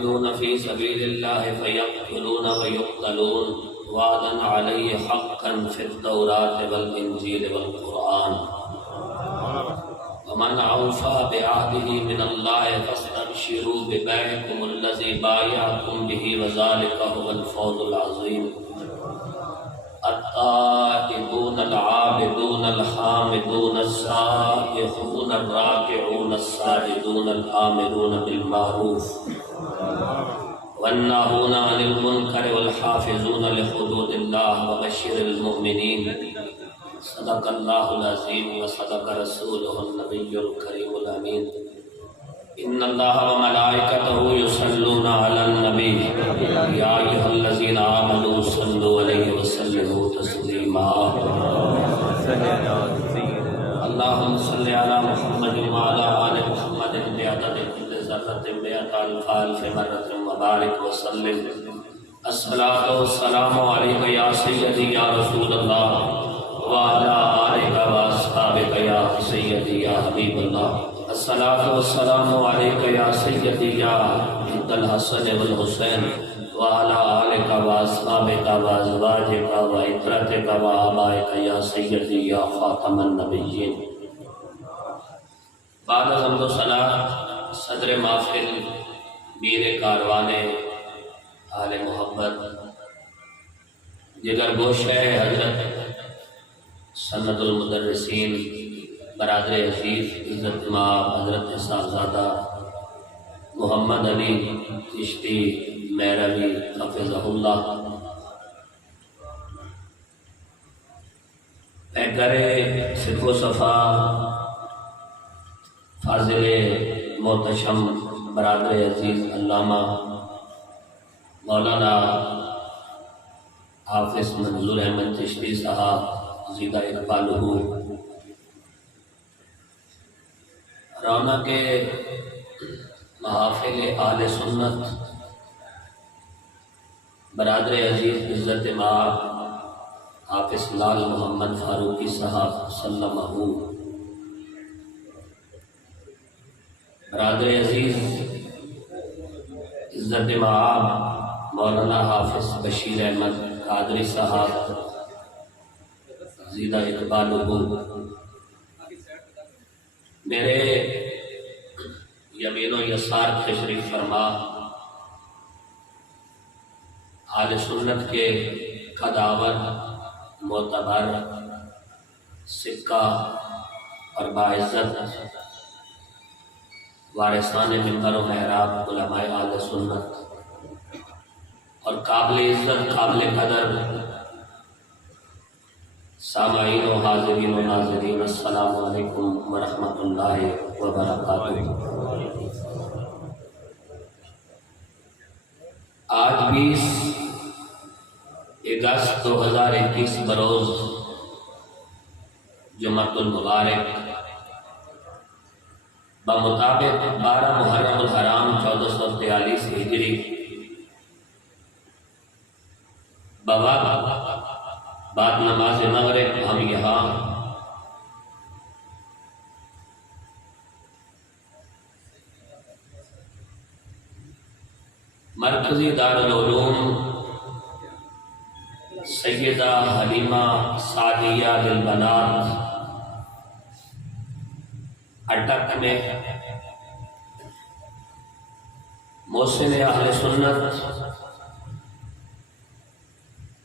يجاهدون في سبيل الله فيقتلون ويقتلون وعدا عليه حقا في التوراة والإنجيل والقرآن ومن أوفى بعهده من الله فاستبشروا ببيعكم الذي بايعتم به وذلك هو الفوز العظيم. التائبون العابدون الحامدون السائحون الراكعون الساجدون الآمرون بالمعروف والناهون عن المنكر والحافظون لحدود الله وبشر المؤمنين. صدق الله العظيم وصدق رسوله النبي الكريم الأمين. إن الله وملائكته يصلون على النبي يا أيها الذين آمنوا صلوا عليه وسلموا تسليما. اللهم صل على محمد وعلى آل محمد بعدد كل ذرة مئة ألف مرة وبارك وسلم. الصلاة والسلام عليك يا سيدي يا رسول الله وعلى آلك وأصحابك يا سيدي يا حبيب الله. الصلاة والسلام عليك يا سيدي يا بنت الحسن والحسين وعلى آلك وأصحابك وأزواجك وعترتك وآبائك يا سيدي يا خاتم النبيين. بعد از حمد و ثنا صدر محفل میر کاروان اہل محبت جگر گوش ہے حضرت سند المدرسین برادر عزیز عزت مآب حضرت صاحبزادہ محمد علی چشتی میروی حفظہ اللہ، پیکر صدق و صفا فاضل محتشم برادر عزیز علامہ مولانا حافظ منظور احمد چشتی صاحب زیدہ اقبالہ، رونق محافل اہل سنت برادر عزیز عزت مآب حافظ لال محمد فاروقی صاحب سلمہ، برادر عزیز عزت مآب مولانا حافظ بشیر احمد قادری صاحب زیدہ اقبالہ، میرے یمین و یسار تشریف فرما اہل سنت کے قداور معتبر سکہ اور باعزت وارثان منبر و محراب علماء اہل سنت اور قابل عزت قابل قدر سامعین و حاضرین و ناظرین، السلام علیکم ورحمۃ اللہ وبرکاتہ۔ آج 20 اگست 2021 بروز جمعۃ المبارک بمطابق 12 محرم الحرام 1443 ہجری بوقت بعد نماز مغرب ہم یہاں مرکزی دارالعلوم سیدہ حلیمہ سعدیہ للبنات اٹک میں محسن اہل سنت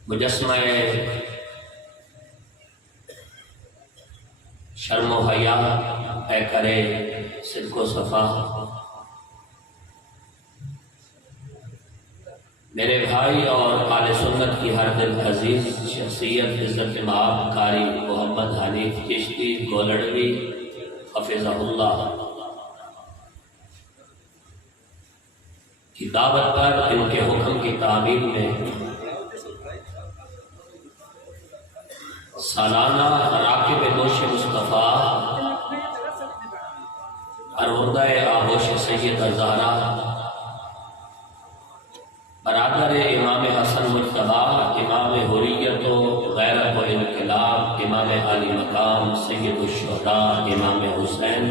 مجسمہ شرم و حیا پیکر صدق و صفا، میرے بھائی اور اہل سنت کی ہر دل عزیز شخصیت عزت مآب قاری محمد حنیف چشتی گولڑوی حفظہ اللہ کی دعوت پر ان کے حکم کی تعمیل میں سالانہ راکب نوش مصطفیٰ اروردہ آغوش سید زہرا برادر امام حسن مجتبی امام حریت و غیرت و انقلاب امام عالی مقام سید الشہداء امام حسین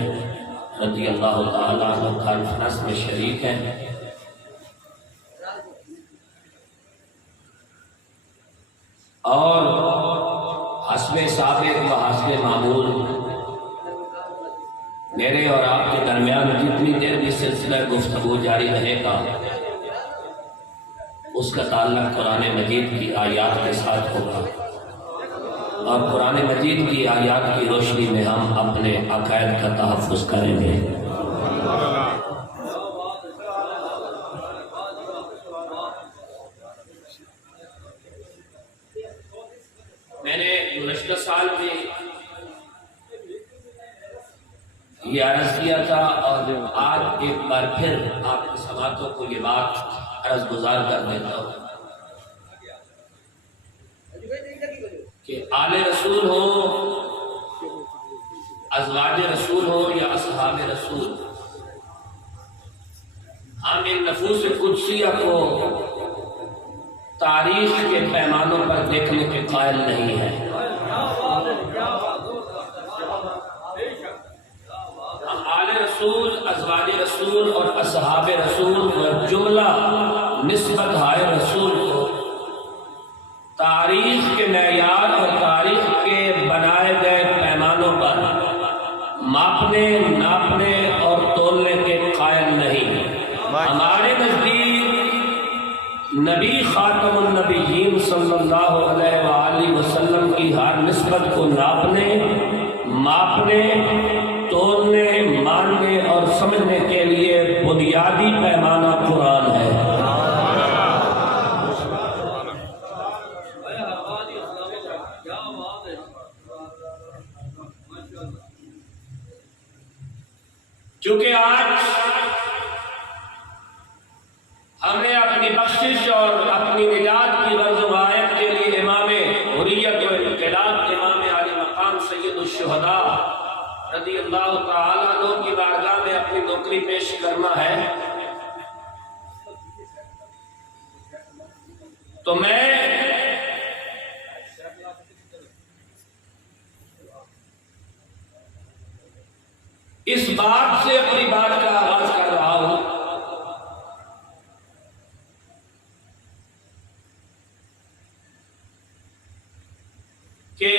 رضی اللہ تعالیٰ عنہ کانفرنس میں شریک ہیں اور حسب سابق و حسب معمول میرے اور آپ کے درمیان جتنی دیر بھی سلسلہ گفتگو جاری رہے گا اس کا تعلق قرآن مجید کی آیات کے ساتھ ہوگا، اور قرآن مجید کی آیات کی روشنی میں ہم اپنے عقائد کا تحفظ کریں گے۔ میں نے گزشتہ سال میں یہ عرض کیا تھا، اور آج ایک بار پھر آپ کی سماعتوں کو یہ بات عرض گزار کر دیتا ہوں کہ آل رسول ہو، ازواج رسول ہو یا اصحاب رسول، ہم ان نفوس قدسیہ کو تاریخ کے پیمانوں پر دیکھنے کے قائل نہیں ہیں۔ ہم آل رسول، ازواج رسول اور اصحاب رسول اور جملہ نسبت ہائے رسول کو تاریخ کے معیار اور تاریخ کے بنائے گئے پیمانوں پر ماپنے، ناپنے اور تولنے کے قائل نہیں۔ ہمارے نزدیک نبی خاتم النبیین صلی اللہ علیہ وآلہ وسلم کی ہر نسبت کو ناپنے، ماپنے، تولنے، ماننے اور سمجھنے کے لیے بنیادی پیمانہ قرآن ہے۔ چونکہ آج ہم نے اپنی بخشش اور اپنی نجات کی غرض و غایت کے لیے امام حریت و انقلاب امام عالی مقام سید الشہداء رضی اللہ تعالیٰ عنہ کی بارگاہ میں اپنی نوکری پیش کرنا ہے، تو میں اس بات سے اپنی بات کا آغاز کر رہا ہوں کہ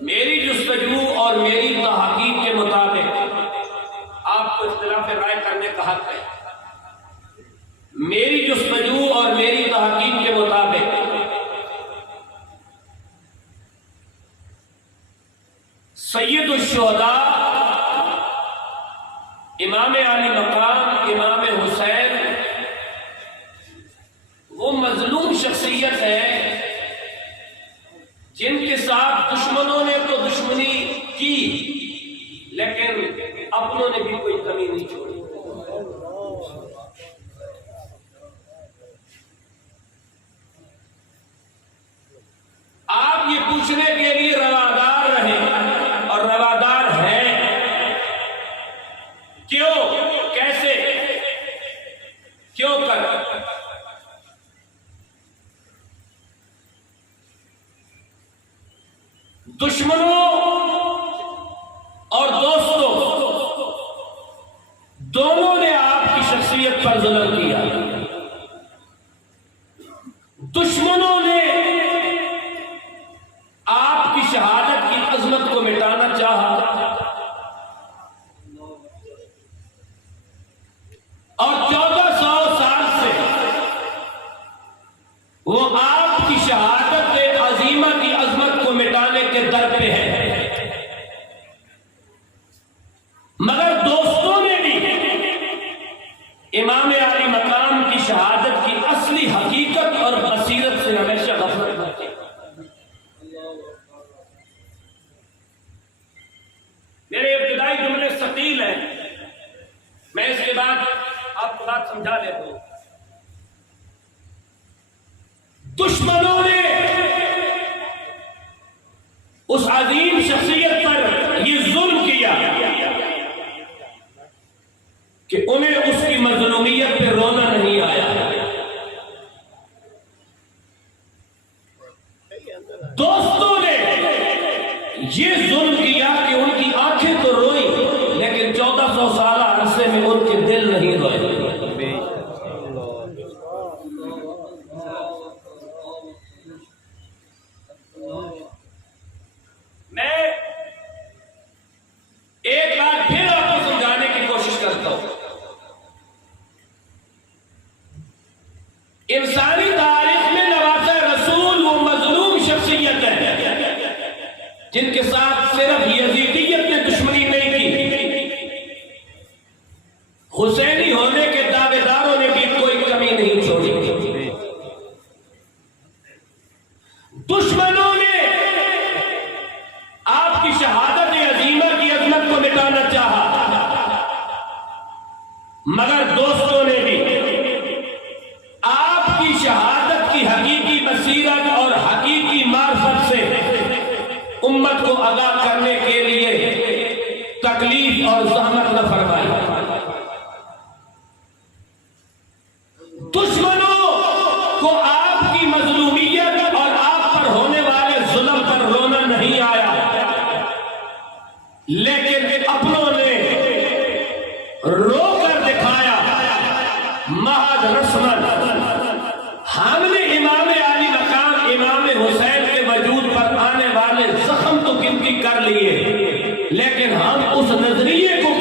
میری جستجو اور میری تحقیق کے مطابق آپ کو اختلاف رائے کرنے کا حق ہے۔ میری جستجو اور میری تحقیق کے مطابق سید الشہداء امام علی مقام امام حسین وہ مظلوم شخصیت ہے جن کے ساتھ دشمنوں نے تو دشمنی کی لیکن اپنوں نے بھی کوئی کمی نہیں چھوڑی۔ آپ یہ پوچھنے کے لیے روادار رہے اور روادار ہیں، کیوں، کیسے، کیوں کر؟ دشمنوں اور دوستوں دونوں نے آپ کی شخصیت پر ظلم کیا۔ دشمنوں نے آپ کی شہادت کی عظمت کو مٹانا چاہا اور 1400 سال سے وہ آپ کی شہادت عظیمہ کی عظمت کو مٹانے کے در پہ ہے، مگر دوستوں نے بھی امام علی مقام کی شہادت کی اصلی حقیقت اور بصیرت سے ہمیشہ غفلت نہ کی۔ میرے ابتدائی جملے ثقیل ہیں، میں اس کے بعد آپ کو بات سمجھا لیتا ہوں۔ دشمنوں نے اس عظیم شخصیت پر یہ ظلم کیا کہ انہیں اس کی مظلومیت پہ رونا نہیں آیا۔ دوستوں نے یہ ظلم کیا کہ ان کی آنکھیں تو روئی لیکن 1400 سالہ عرصے میں ان کے دل نہیں روئے۔ انسانی تاریخ میں نواسہ رسول وہ مظلوم شخصیت ہے جن کے ساتھ صرف یزیدیت نے دشمنی نہیں کی، حسینی ہونے کے دعوے داروں نے بھی کوئی کمی نہیں چھوڑی۔ دشمنوں نے آپ کی شہادت عظیمہ کی عظمت کو مٹانا چاہا، مگر دوستوں نے بھی آپ کی شہادت کی حقیقی بصیرت اور حقیقی معرفت سے امت کو آگاہ کرنے کے لیے تکلیف اور زحمت نہ فرمائی۔ دشمنوں کو آپ کی مظلومیت اور آپ پر ہونے والے ظلم پر رونا نہیں آیا، لیکن اپنوں نے رو کر دکھایا۔ محض رسمن ہم نے امام علی مقام امام حسین کے وجود پر آنے والے زخم تو گنتی کر لیے، لیکن ہم اس نظریے کو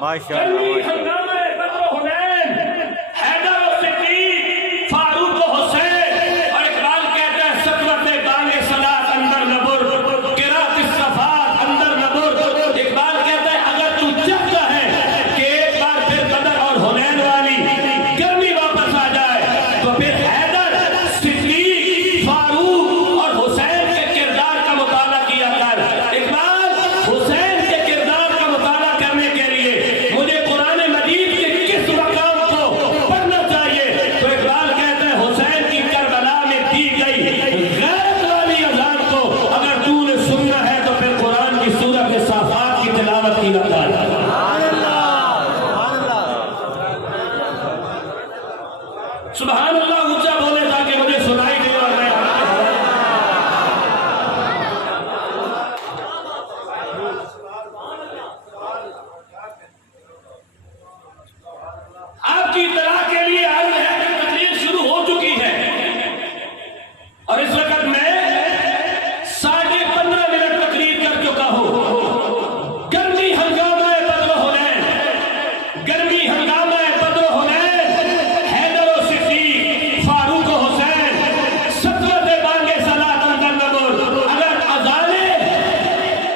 گرمی ہنگامہ بدر و حنین، حیدر و صدیق، فاروق و حسین، اور اقبال کہتا ہے سطوت بانگ صلاۃ اندر نبر، قرات الصفات اندر نبر۔ اقبال کہتا ہے اگر تو چاہتا ہے کہ ایک بار پھر بدر اور حنین والی گرمی واپس آ جائے تو پھر حیدر، صدیق، فاروق اور حسین کے کردار کا مطالعہ کیا کر۔ اقبال حسین کے کردار کا مطالعہ کرنے کے لیے مجھے قرآن مجید کے کس مقام کو پڑھنا چاہیے؟ تو اقبال کہتا ہے حسین کی کربلا میں دی گئی غیرت والی اذان کو اگر تو نے سننا ہے تو پھر قرآن کی سورۃ صافات کی تلاوت کیا کر۔ سبحان اللہ اونچا بولے تاکہ مجھے سنائی دے اور میں آپ کی اطلاع کے لیے عرض ہے کہ تقریر شروع ہو چکی ہے اور اس وقت میں 15.5 منٹ تقریر کر چکا ہوں۔ گرمی ہنگامہ بدر و حنین، گرمی ہنگامہ بدر و حنین، حیدر و صدیق، فاروق و حسین، سطوت بانگ صلاۃ اندر نبر۔ اگر اذان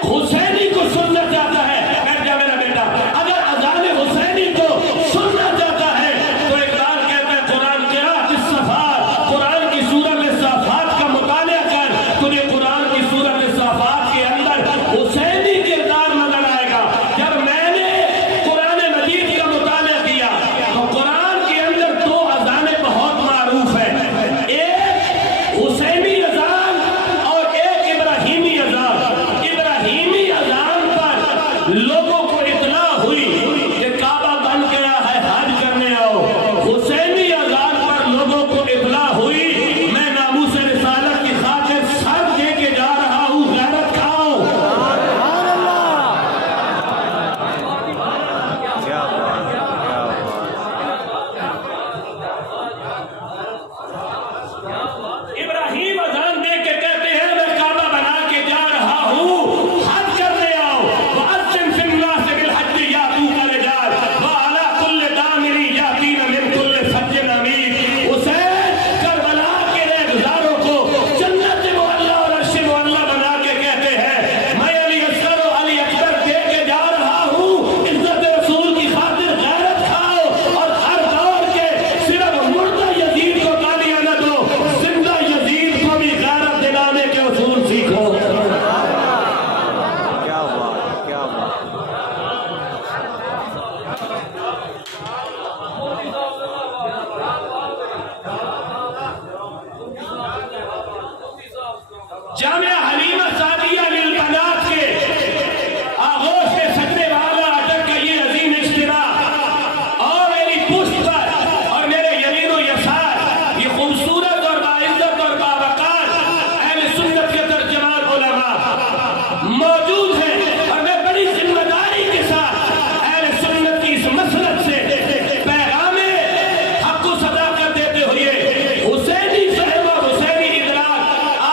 حسینی کو سننا چاہتا ہے، بیٹھ جا میرا بیٹا، اگر اذان حسینی کو سننا چاہتا ہے تو اقبال کہتا ہے قرآن قرات الصفات، قرآن کی سورۃ صافات کا مطالعہ کر، تجھے قرآن کی سورۃ صافات کے اندر حسینی کردار نظر آئے گا۔ جب میں نے قرآن مجید کا مطالعہ کیا تو قرآن کے اندر 2 اذانیں بہت معروف ہیں، ایک حسینی اذان اور ایک ابراہیمی اذان۔ ابراہیمی اذان پر لوگوں کو اطلاع ہوئی کہ کعبہ بن گیا ہے، حج کرنے آؤ۔ حسینی اذان پر لوگوں کو اطلاع ہوئی میں ناموس رسالت کی خاطر سر دے کے جا رہا ہوں، غیرت کھاؤ۔ ابراہیم اذان دے کے کہتے ہیں میں کعبہ بنا کے جا رہا ہوں، حج کرنے آؤ۔ وَأَذِّن فِي النَّاسِ بِالْحَجِّ يَأْتُوكَ رِجَالًا وَعَلَىٰ كُلِّ ضَامِرٍ يَأْتِينَ مِن كُلِّ فَجٍّ عَمِيقٍ۔ حسین کربلا کے ریزداروں کو جنت معلیٰ اور عرش معلیٰ بنا کے کہتے ہیں میں علی اصغر و علی اکبر دے کے جا رہا ہوں، عزت رسول کی خاطر غیرت کھاؤ اور ہر دور کے صرف مردہ یزید کو گالیاں نہ دو، زندہ یزید کو بھی غیرت دلانے کے اصول سیکھو۔ جامعہ حلیمہ سعدیہ للبنات کے آغوش میں سجدے والا اٹک کا یہ عظیم اجتماع اور میری پشت پر اور میرے یمین و یسار یہ خوبصورت اور باعزت اور باوقار اہل سنت کے ترجمان علماء موجود ہیں، اور میں بڑی ذمہ داری کے ساتھ اہل سنت کی اس مسلک سے پیغام حق کو صداقت دیتے ہوئے حسینی فہم اور حسینی ادراک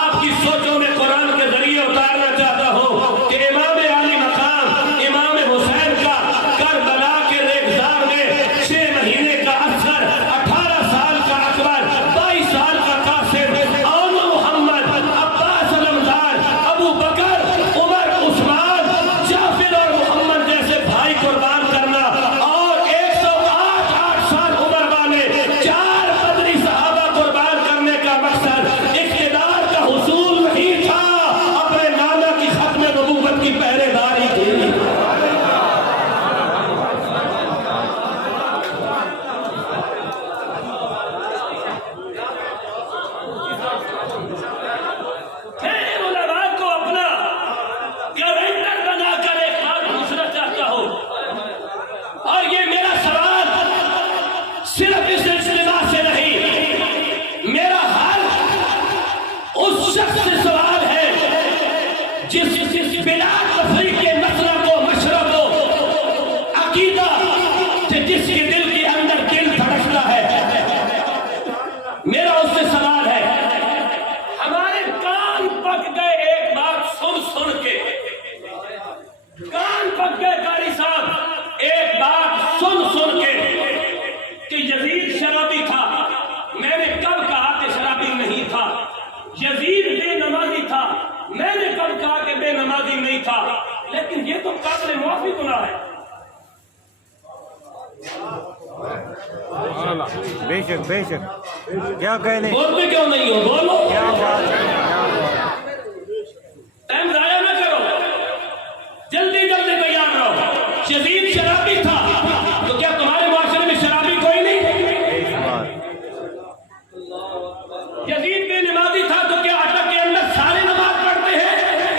آپ کی سوچوں میں قرآن کے ذریعے اتارنا چاہتا ہوں کہ امام عالی مقام امام حسین کا کربلا کے ریگزار میں 6 مہینے کا اصغر، 18 سال کا اکبر، 22 سال کا قاسم، اون محمد، عباس علمدار، ابو بکر، عمر، عثمان، جعفر اور محمد جیسے بھائی قربان کرنا اور 108 سال عمر والے 4 بدری صحابہ قربان کرنے کا مقصد اقتدار کا حصول نہیں تھا، اپنے نانا کی ختم نبوت کی پہرے داری تھی۔ میں علماء کو اپنا گارنٹر بنا کر ایک بات پوچھنا چاہتا ہوں، اور یہ میرا سوال صرف اس اجتماع سے نہیں، میرا ہر اس شخص سے سوال ہے جس بلا تفریق کے مسئلہ کو، مشرب کو، عقیدہ سے جس کے دل کے اندر دل دھڑکتا ہے، میرا اس سے سوال ہے۔ ہمارے کان پک گئے ایک بات سن کے، کان پک گئے قاری صاحب ایک بات بے نمازی تھا، میں نے کب کہا کہ بے نمازی نہیں تھا؟ لیکن یہ تو قابل معافی گناہ ہے۔ بے شک بے شک، کیا کہنے، بولتے کیوں نہیں ہو؟ بولو، کیا بات ہے، کیا بات ہے۔ ٹائم ضائع نہ کرو، جلدی جلدی تیار رہو۔ یزید شرابی تھا تو کیا تمہارے معاشرے میں شرابی کوئی نہیں؟ یزید بے نمازی تھا تو کیا اٹک کے اندر سارے نماز پڑھتے ہیں؟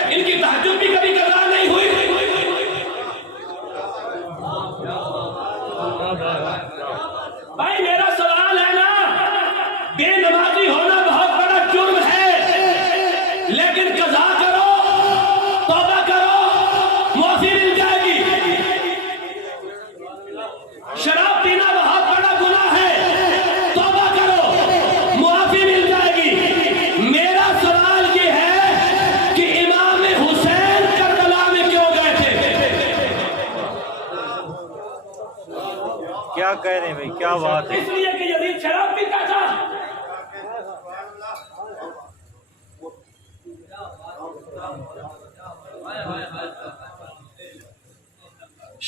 ان کی تہجد بھی کبھی قضا نہیں ہوئی؟ بھائی میرا سوال ہے نا، بے نمازی ہونا بہت بڑا جرم ہے، لیکن قضا کرو، توبہ کرو، معافی مل جائے گی۔ شراب پینا بہت بڑا گناہ ہے، توبہ کرو، معافی مل جائے گی۔ میرا سوال یہ ہے کہ امام حسین کربلا میں کیوں گئے تھے؟ کیا کہہ رہے ہیں بھائی، کیا بات ہے۔ اس لیے کہ یزید شراب پیتا تھا۔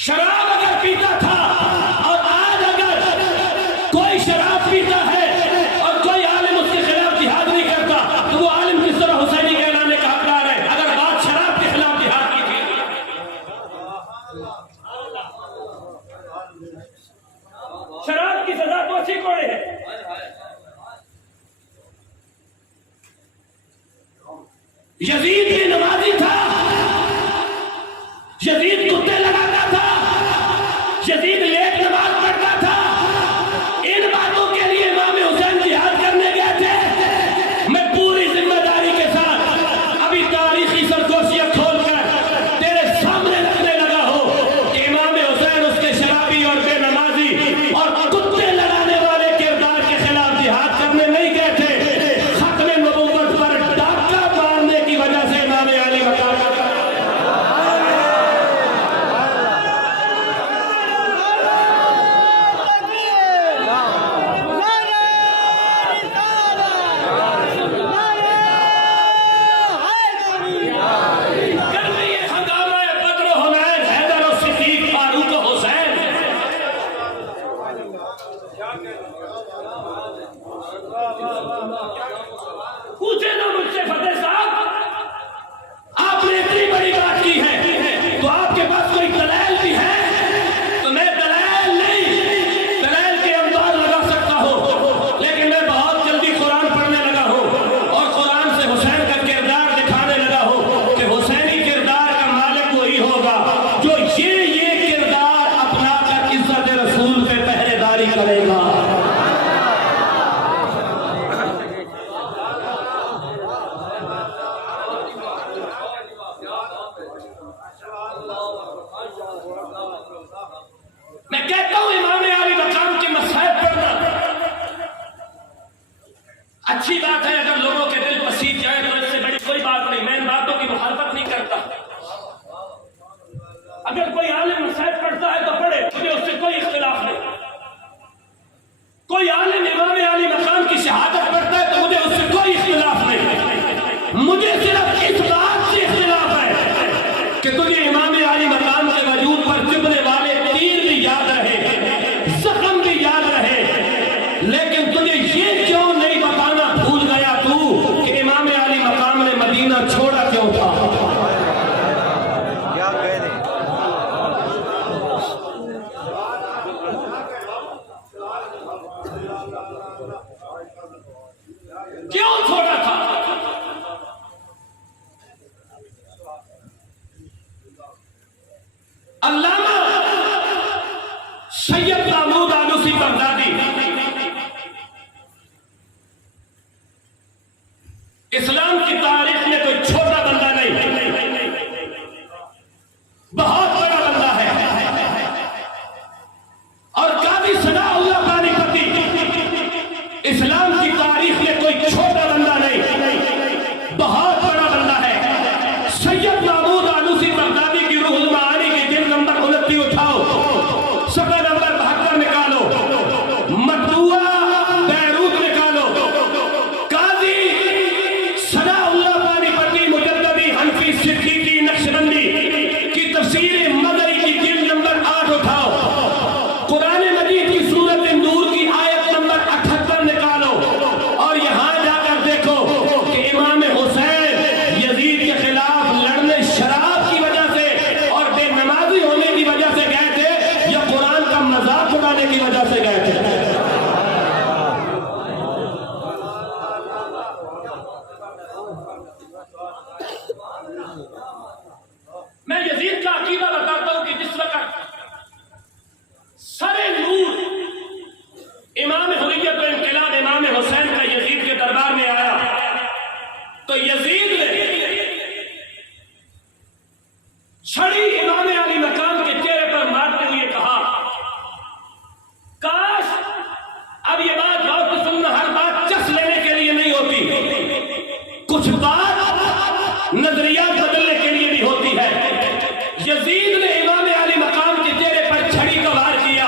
شراب اگر پیتا تھا، اور آج اگر کوئی شراب پیتا ہے اور کوئی عالم اس کے خلاف جہاد نہیں کرتا تو وہ عالم کس طرح حسینی کہلانے کا حقدار ہے؟ اگر بات شراب کے خلاف جہاد کی تھی، شراب کی سزا تو اچھی کوڑے ہے۔ یزید بھی نمازی تھا، یزید کتے لگاتا تھا، یزید لیٹ نماز پڑھتا تھا۔ ان باتوں کے لیے امام حسین جہاد کرنے گئے تھے۔ میں پوری ذمہ داری کے ساتھ ابھی تاریخی سرگوشیاں کھول کر تیرے سامنے رکھنے لگا ہوں کہ امام حسین اس کے شرابی اور بے نمازی اور کتے لگانے والے کردار کے خلاف جہاد کرنے نہیں گئے تھے، ختم نبوت پر ڈاکہ مارنے کی وجہ سے امام علی مقام پوچھے نا مجھ سے فتح صاحب، آپ نے اتنی بڑی بات کی ہے تو آپ کے پاس کوئی دلائل بھی ہے؟ تو میں دلائل نہیں، دلائل کے انبار لگا سکتا ہوں، لیکن میں بہت جلدی قرآن پڑھنے لگا ہوں اور قرآن سے حسین کا کردار دکھانے لگا ہوں کہ حسینی کردار کا مالک وہی ہوگا جو یہ کردار اپنا کر عزت رسول پہ پہرے داری کرے گا۔ میں کہتا ہوں امام علی مقام کے مصائب پڑھنا اچھی بات ہے، اگر لوگوں کے دل پسیج جائے تو اس سے بڑی کوئی بات نہیں، میں ان باتوں کی مخالفت نہیں کرتا۔ اگر کوئی عالم مصائب پڑھتا ہے تو پڑھے، مجھے اس سے کوئی اختلاف نہیں۔ کوئی عالم امام علی مقام کی شہادت پڑھتا ہے تو مجھے اس سے کوئی اختلاف نہیں۔ مجھے صرف اس بات سے اختلاف ہے کہ تجھے امام علی مقام کے وجود پر چبھنے والے تیر بھی یاد رہے، زخم بھی یاد رہے، لیکن تجھے یہ کیوں نہیں بتانا بھول گیا تو کہ امام علی مقام نے مدینہ چھوڑا کیوں تھا؟ کیا کہہ رہے ہیں۔ میں یزید کا عقیدہ بتاتا ہوں کہ جس وقت سر نور امام حریت و انقلاب امام حسین کا یزید کے دربار میں آیا تو یزید نے چھڑی امام علی مقام کے چہرے پر مارتے ہوئے کہا کاش اب یہ بات غور سے سننا، ہر بات چس لینے کے لیے نہیں ہوتی، کچھ بات نظریات بدلنے کے لیے بھی ہوتی ہے۔ یزید نے امام علی مقام کے چہرے پر چھڑی کا وار کیا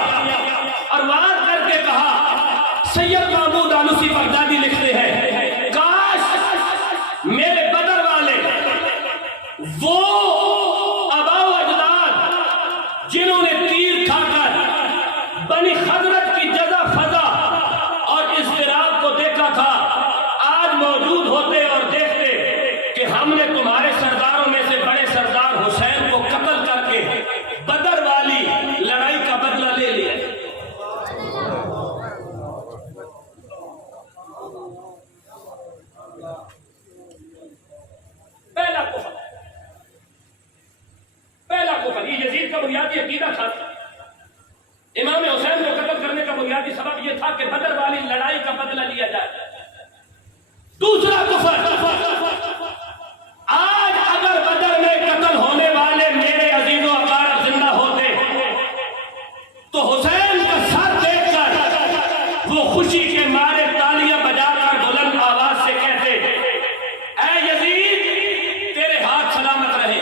اور وار کر کے کہا، سید محمود آلوسی بغدادی لکھتے ہیں کاش میرے بدر والے وہ آباء و اجداد جنہوں نے تیر کھا کر بنی خزرج کی جزا فضا اور اضطراب کو دیکھا تھا، آج موجود ہوتے اور دیکھتے کہ ہم نے تمہارے سرداروں میں سے بڑے سردار حسین کو قتل کر کے بدر والی لڑائی کا بدلہ لے لیا۔ پہلا کفر یہ یزید کا بنیادی عقیدہ تھا۔ امام حسین کو قتل کرنے کا بنیادی سبب یہ تھا کہ بدر والی لڑائی کا بدلہ لیا جائے۔ دوسرا کفر، آج اگر بدر میں قتل ہونے والے میرے عزیز و اقارب زندہ ہوتے تو حسین کا سر دیکھ کر وہ خوشی کے مارے تالیاں بجا کر بلند آواز سے کہتے، اے یزید تیرے ہاتھ سلامت رہے۔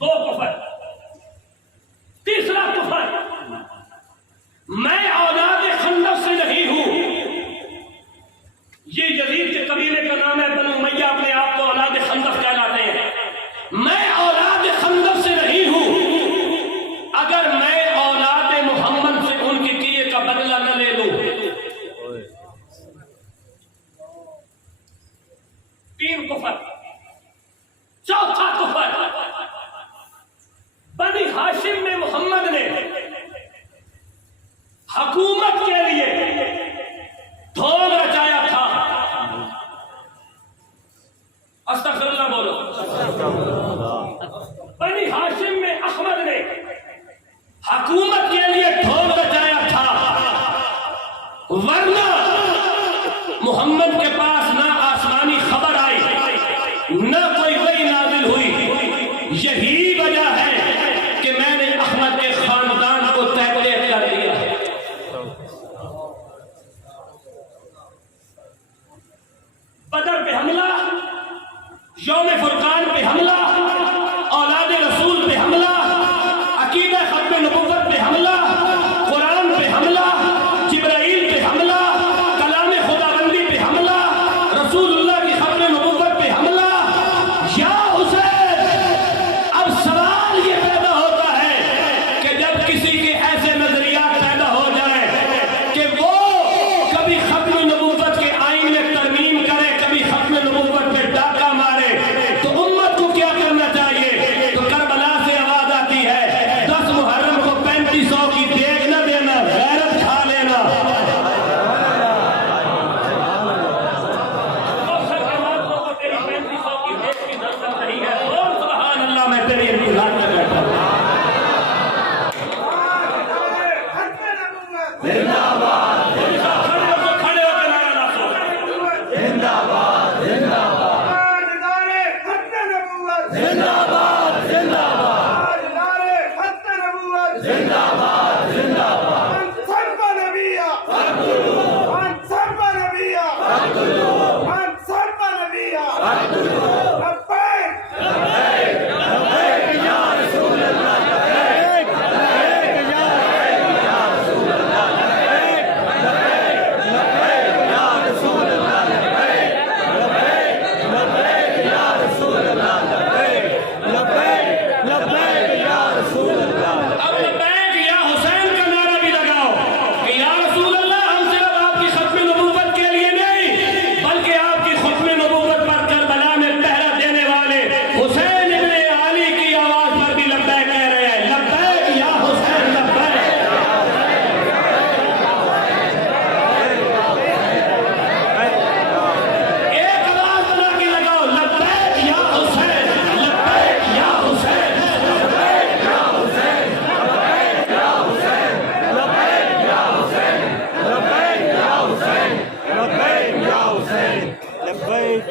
دو کفر۔ تیسرا کفر، میں اولاد خندق سے نہیں ہوں۔ یہ یزید کے قبیلے کا نام ہے بنو امیہ، اپنے آپ کو اولاد خندق کہلاتے ہیں۔ میں اولاد خندق سے نہیں ہوں، اگر میں اولاد محمد سے ان کے کیے کا بدلہ نہ لے لوں۔ تین کفر۔ چوتھا کفر، بنی ہاشم میں محمد نے حکومت کے لیے ڈھول رچایا تھا۔ استغفر اللہ بولو۔ بنی ہاشم میں احمد نے حکومت کے لیے ڈھول رچایا تھا، ورنہ محمد کے پاس نہ آسمانی خبر آئی نہ کوئی وحی نازل ہوئی۔ یہی وجہ ہے کہ میں نے احمد کے خاندان کو تحقیق کر دیا۔ بدر پہ حملہ، یوم فرقان پہ حملہ، اولاد رسول پہ حملہ، عقیدہ ختم نبوت پہ حملہ، قرآن پہ حملہ، جبرائیل پہ حملہ، کلام خداوندی پہ حملہ، رسول اللہ کی ختم نبوت پہ حملہ۔ یا حسین، اب سوال یہ پیدا ہوتا ہے کہ جب کسی کے ایسے نظریات پیدا ہو جائیں کہ وہ کبھی ختم نبوت کے آئین میں ترمیم کرے، کبھی ختم نبوت پہ ڈاکہ مارے، تو امت کو کیا کرنا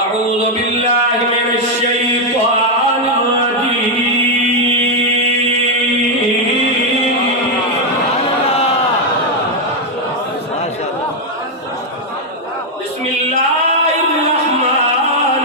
أعوذ بالله من الشيطان الرجيم بسم الله الرحمن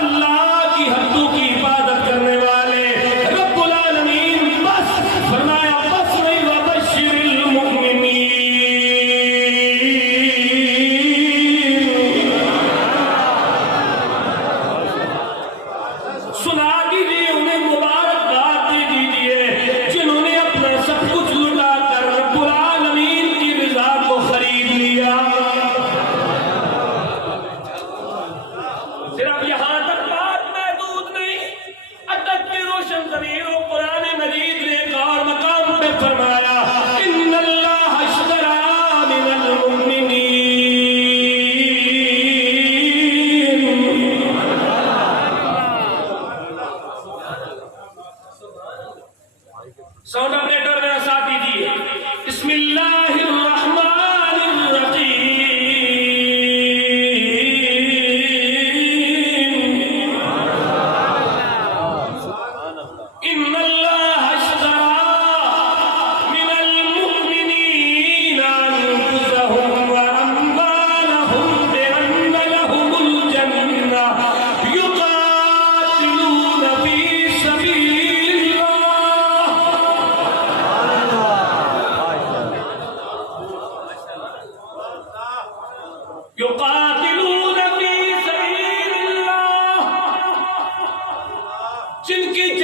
اللہ کی حدوں کی حفاظت کرنے والے رب العالمین بس فرمایا بس نہیں وبشر المؤمنین سنا دیجیے انہیں مبارکباد دے دیجیے جنہوں نے اپنا سب کچھ لٹا کر رب العالمین کی رضا کو خرید لیا صرف یہاں تک بات محدود نہیں اتک کی روشن ضمیر و قرآن مجید نے ایک اور مقام پہ فرمایا ان اللہ اشتری من المؤمنین ساؤنڈ آپریٹر میرا ساتھ دیجیے بسم اللہ الرحمن الرحیم ان اللہ اشتری من المؤمنین انفسهم واموالهم بان لهم الجنہ یقاتلون فی سبیل یقاتلون فی سبیل اللہ جن کی